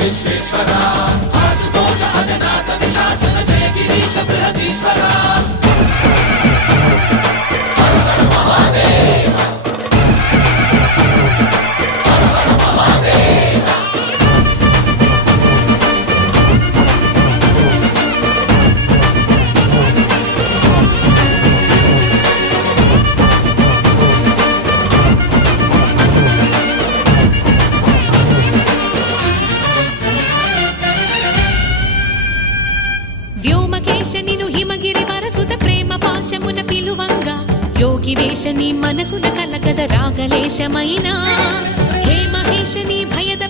విశ్వేశ్వరా ఆశుతోష అజనాస విశాసన జయ గిరీశ బృహదీశ్వరా హర హర మహాదేవ హర హర మహాదేవ వ్యోమకేశనిను హిమగిరి వరసుత ప్రేమ పాశమున పిలువంగా యోగి వేషని మనసున కలకద రాగలేశమైనా హే మహేశని భయద